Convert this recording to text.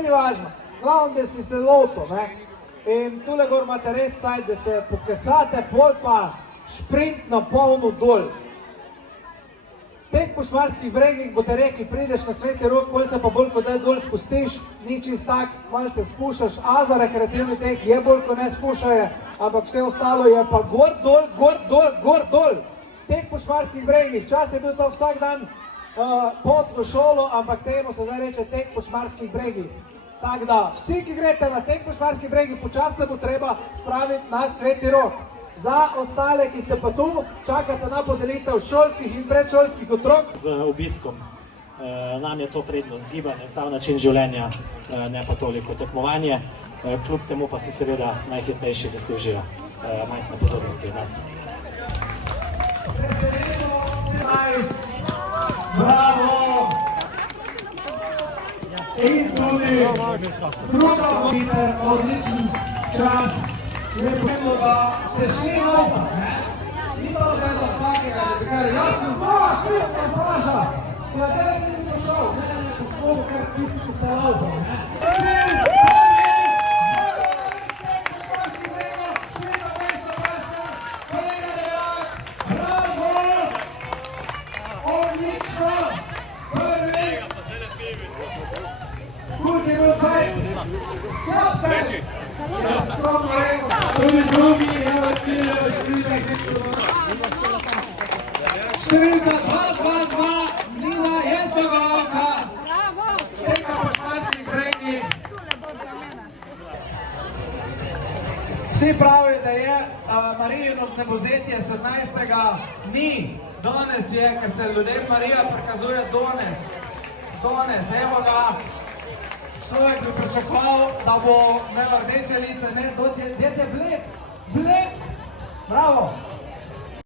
se ni važno, glavno, da si se loto, ne. In tule gor imate res cajt, da se pokesate, pol pa šprint na polno dol. Tek po Šmarskih bregih boste rekli, prideš na Sveti Rok, pol se pa bolj kot da dol spustiš, ni čist tak, malo se spušaš, a za rekreativni tek je bolj kot ne spušaje, ampak vse ostalo je pa gor, dol, gor, dol, gor, dol. Tek po Šmarskih bregih, včasih je bil to vsak dan pot v šolo, ampak temu se zdaj reče tek po Šmarskih bregih. Tako da, vsi, ki greste na tek po Šmarskih bregih, počasi se bo treba spraviti na Sveti Rok. Za ostale, ki ste pa tu, čakate na podelitev šolskih in predšolskih otrok. Z obiskom nam je to prednost gibanje, zdrav način življenja, ne pa toliko tekmovanje. Kljub temu pa si seveda najhitnejši zaslužijo majhne pozornosti od nas. Veselimo 17, bravo! In tudi druga Peter, odličen čas. Lepo je, da se še laupa, ne? Ni to zdaj za vsakega, da bi kaj, jaz sem špilka, Saša, pa tebe nisem pošel, ne, pošel, ker tisti, ki ste laupa, ne? Kolega Deljak, bravo! Odlično! Prvi! Kud je bil cajt? Slab cajt! Ja, skromno rekel, tudi drugi imajo cilje v številkah izkladovanja. Številka 222, Nina je zmagovalka. Teka po Šmarskih bregih. Vsi pravijo, da je Marijino vnebovzetje 17. Ni, danes je, ker se ljudem Marija prikazuje danes. Danes, evo ga. Človek bi pričakoval, da bo imela rdeče lice, ne, dete bled, bled, bravo.